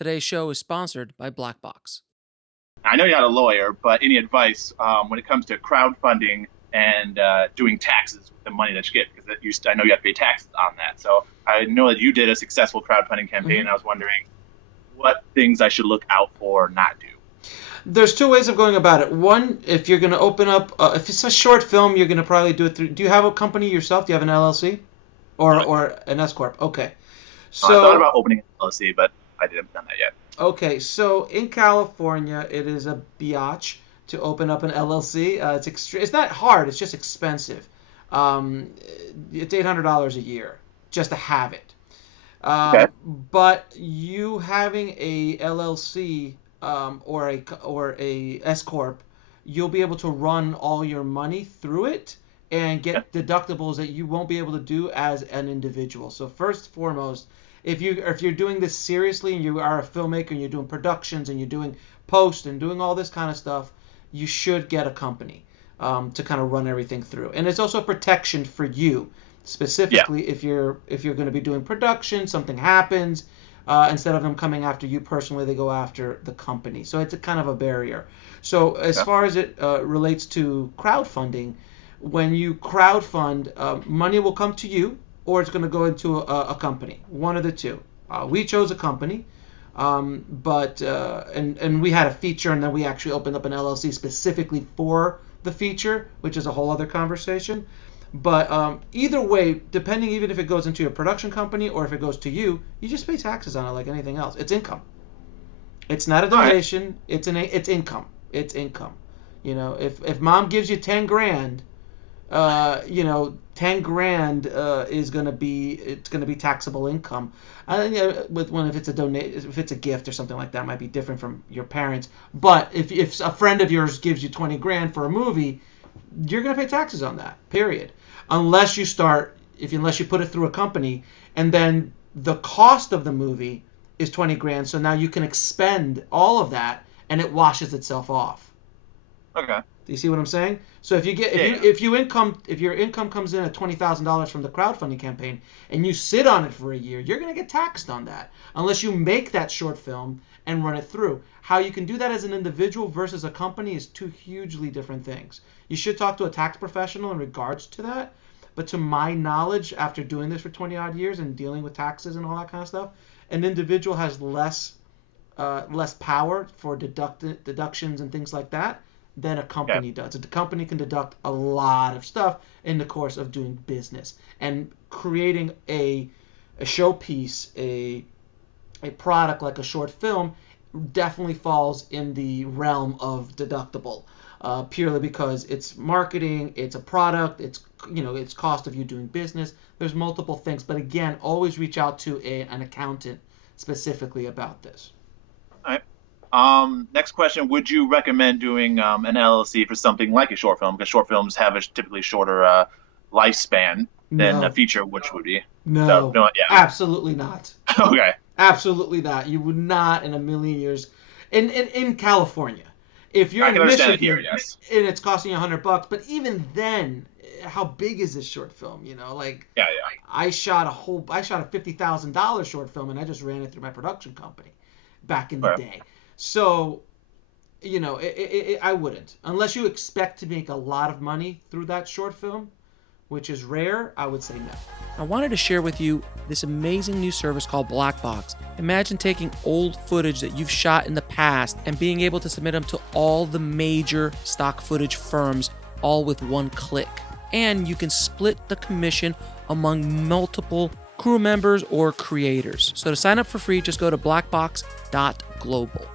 Today's show is sponsored by Black Box. I know you're not a lawyer, but any advice when it comes to crowdfunding and doing taxes with the money that you get? Because I know you have to pay taxes on that. So I know that you did a successful crowdfunding campaign, and I was wondering what things I should look out for or not do. There's two ways of going about it. One, if you're going to open up, if it's a short film, you're going to probably do it through. Do you have a company yourself? Do you have an LLC or an S corp? Okay. So I thought about opening an LLC, but I didn't done that yet. Okay, so in California, it is a biatch to open up an LLC. It's not hard. It's just expensive. It's $800 a year just to have it. Okay. But you having a LLC or a S corp, you'll be able to run all your money through it and get deductibles that you won't be able to do as an individual. So first and foremost, if you're doing this seriously and you are a filmmaker and you're doing productions and you're doing post and doing all this kind of stuff, you should get a company to kind of run everything through. And it's also protection for you, specifically if you're going to be doing production, something happens, instead of them coming after you personally, they go after the company. So it's a kind of a barrier. So as far as it relates to crowdfunding, when you crowdfund, money will come to you, or it's going to go into a company, one of the two. We chose a company, but we had a feature, and then we actually opened up an LLC specifically for the feature, which is a whole other conversation. But either way, depending even if it goes into your production company or if it goes to you, you just pay taxes on it like anything else. It's income. It's not a donation. Right. It's income. It's income. You know, if mom gives you 10 grand, 10 grand is gonna be taxable income. If it's a gift or something like that, it might be different from your parents. But if a friend of yours gives you 20 grand for a movie, you're gonna pay taxes on that. Period. Unless you put it through a company, and then the cost of the movie is 20 grand. So now you can expend all of that, and it washes itself off. Okay. Do you see what I'm saying? So if your income comes in at $20,000 from the crowdfunding campaign and you sit on it for a year, you're going to get taxed on that unless you make that short film and run it through. How you can do that as an individual versus a company is two hugely different things. You should talk to a tax professional in regards to that. But to my knowledge, after doing this for 20 odd years and dealing with taxes and all that kind of stuff, an individual has less power for deductions and things like that than a company does. The company can deduct a lot of stuff in the course of doing business, and creating a showpiece, a product like a short film definitely falls in the realm of deductible, purely because it's marketing, it's a product, it's cost of you doing business. There's multiple things, but again, always reach out to an accountant specifically about this. All right. Next question, would you recommend doing an LLC for something like a short film? Because short films have a typically shorter lifespan than a feature, which would be. No, absolutely not. Okay. Absolutely not. You would not in a million years. In California, if you're in Michigan here, yes, and it's costing you $100, but even then, how big is this short film? I shot a $50,000 short film, and I just ran it through my production company back in the day. So, I wouldn't. Unless you expect to make a lot of money through that short film, which is rare, I would say no. I wanted to share with you this amazing new service called Black Box. Imagine taking old footage that you've shot in the past and being able to submit them to all the major stock footage firms, all with one click. And you can split the commission among multiple crew members or creators. So to sign up for free, just go to blackbox.global.